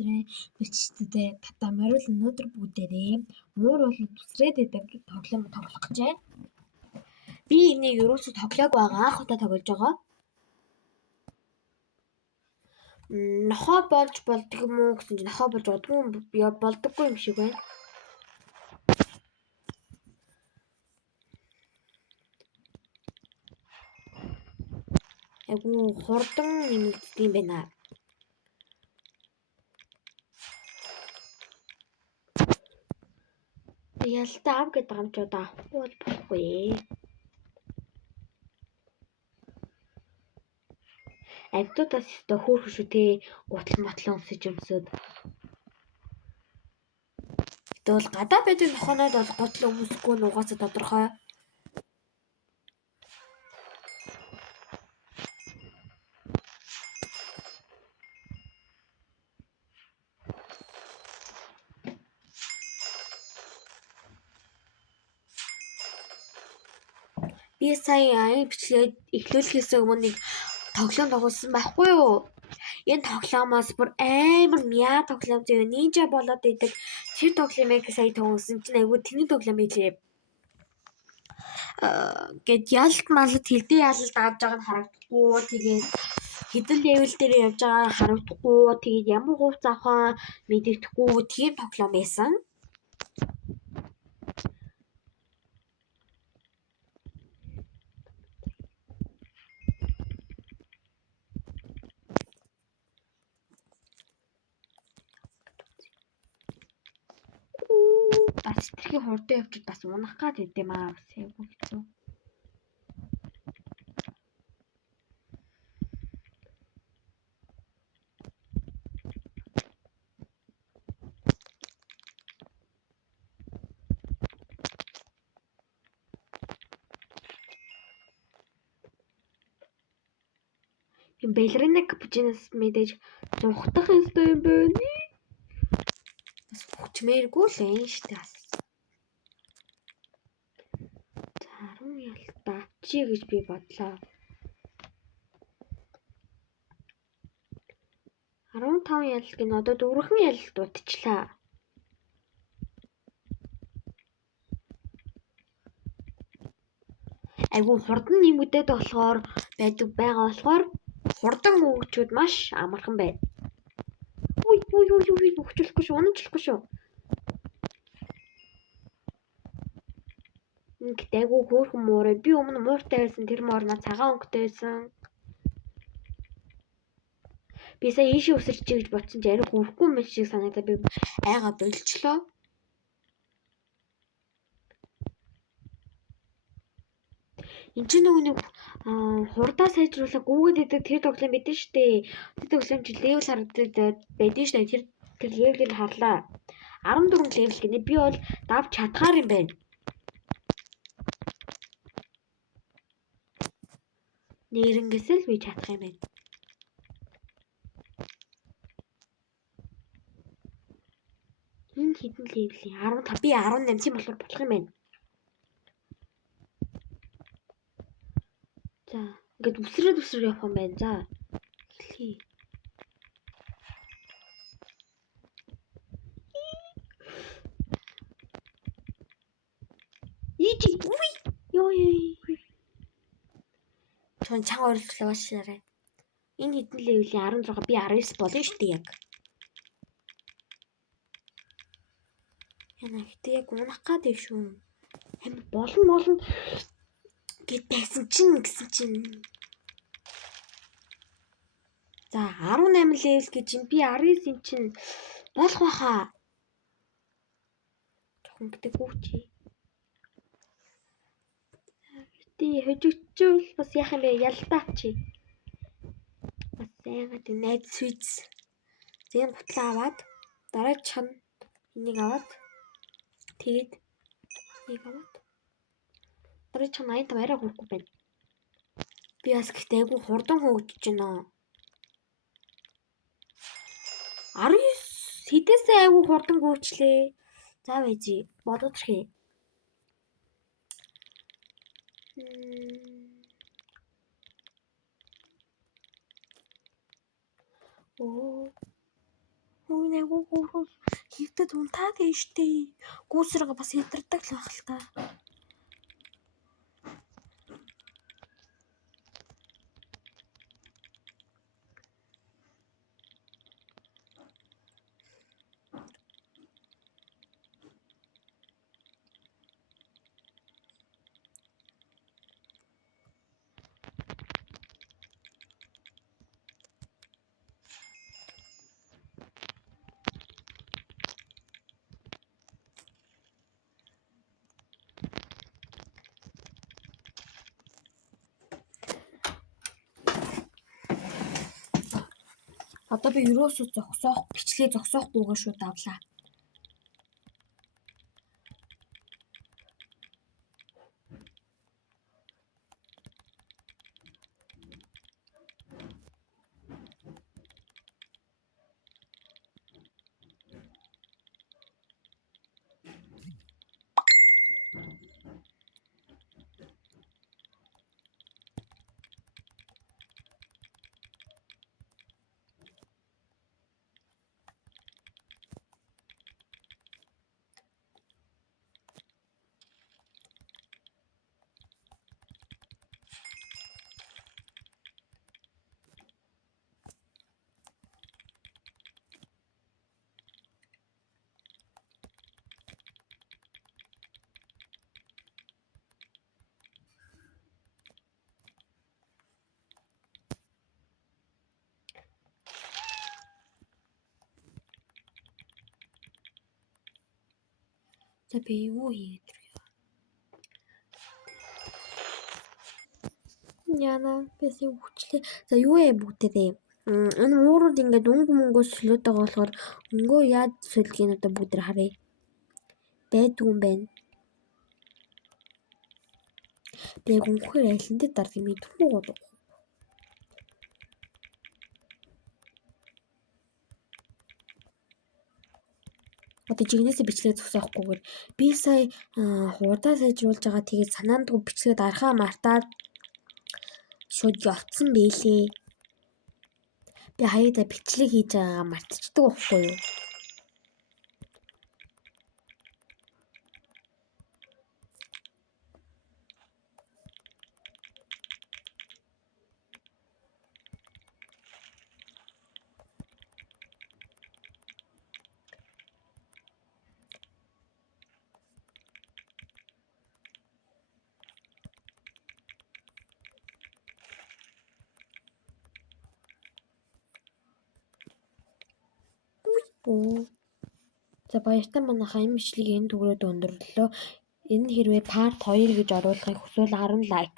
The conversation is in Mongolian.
өдрийн бичигчдэд татаа морил өнөөдөр бүгдээрээ муур ууланд тусрээд идэг тоглоом тоглох гэжээ. Би энийг ерөөсөө тоглоог байгаа. Анх удаа тоглож байгаа. Нохоо болж болдго юм уу гэсэн чинь нохоо болж болдоггүй юм шиг байна. Айгу хурдан нэмэгддэг юм байна. Тэг ялтаа ав гэдэг юм ч одоо авахгүй бол болохгүй. Амьтуудаас өстө хөөрхөн шүү те. Гутал мотлон өмсөд. Тэгвэл гадаа байдаг нохоноод бол гутал өмсөхгүй нь угаасаа тодорхой. Би сая аян бичлээд эхлүүлэхээс өмнө нэг тоглоом тоглосон байхгүй юу? Энэ тоглоомоос бүр амар мяа тоглоом зөө нинжа болоод идэг. Тэр тоглоомыг сая тоглосон чинь айгүй тэнэг тоглоом билээ. Гэт ялт малт хилдэн ялалт авж байгаа нь харагдахгүй. Тэгээд хэдэн левел дээр явж байгаа нь харагдахгүй. Тэгээд ямар хувц авахаа мэддэхгүй тийм тоглоом байсан. Бас итерхий хурдан явчихад бас унах гад идэм аа. Бас айгүй хэцүү. Юм балерина капучиноос мэдээж зугтах ёстой юм байна. Бас хүчмээргүй л энэ штэ бас. За 10 ялтаа чи гэж би бодлоо. 15 ялт гин одоо 4хэн ялт утчлаа. Айгу хурдан нэмэгдээд болохоор байгаа болохоор хурдан өгчүүд маш амархан байна. Уй өгчлөхгүй шүү, уначлахгүй шүү. Ингээд айгу хөөрхөн муурай. Би өмнө мууртай байсан тэр муур маа цагаан өнгөтэй байсан. Би сая ийшээ өсөрч гэж бодсон чи арай хөөрхгүй юм шиг санагдаад би айгаа болжлоо. Энд чинь нэг хурдаа сайжруулах гүгээд идэг тэр тоглоом байдэн штэ. Тэр тоглоом чи левел харагдаад байдэн штэ. Тэр левелийг харлаа. 14 левел гинэ. Би бол давж чадхаар юм байна. Нэрнгээс л би чадах юм байна. Энэ хідэн левлийн 15 би 18 тийм болохоор болох юм байна. За, ингээд үсрээд явах юм байна. За. Эхлэе. Ижи, уй. Ёй. Тун чанга орлуулаа шаарай. Энэ хідэн левлийн 16 би 19 болно штэ яг. Яна ихтэй яг унах гэдэг шүү. Амар болон гэт байсан чинь гэсэн чинь. За 18 левел гэж юм би 19 юм чинь болох байхаа. Жохон гэдэг үучи. Гэтээ хожигчвол бас яах юм бэ? Ялтаа чи. Бас сайгаад найз свиз. Зэн бутлаа аваад дараагийн энийг аваад тэгээд нэг аваад дараагийн 85 арай хурдгүй байна. Би бас гэхдээ айгүй хурдан хөгжиж байна. 19 хэдээсээ айгүй хурдан гүйчлээ. За вэжи бодож хээ. Үй нэг гүүрс хитад унтаад ийштэй. Гүүсрэг бас хитэрдэг л байх л та. Одоо би ерөөсөө бичлэгээ зогсоохгүйгээр шүү давлаа. За би юу хийгээд яна бэсээ хүчлээ. За юу яа бүгдээ. Энэ уурууд ингээд мөнгөө солиод байгаа болохоор мөнгөө яаж солих одоо бүгдээр харъя. Байдгүй юм байна. Тэгээ гүнхээр айлнад дарах юм мэдхгүй гоо. Одоо жигнэсээ бичлэгээ зогсоохгүйгээр би сая хурдаа сайжруулж байгаа тэгээд санаандгүй бичлэгээ дарахаа мартаад шууд явцсан бэлээ. Би хаяада бичлэг хийж байгаагаа мартчихдаг байхгүй юу? За баяртай манайхаа энэ бичлэгийг энд төгрөөд өндөрлөө. Энэ хэрвээ part 2 гэж оруулахыг хүсвэл 10 лайк.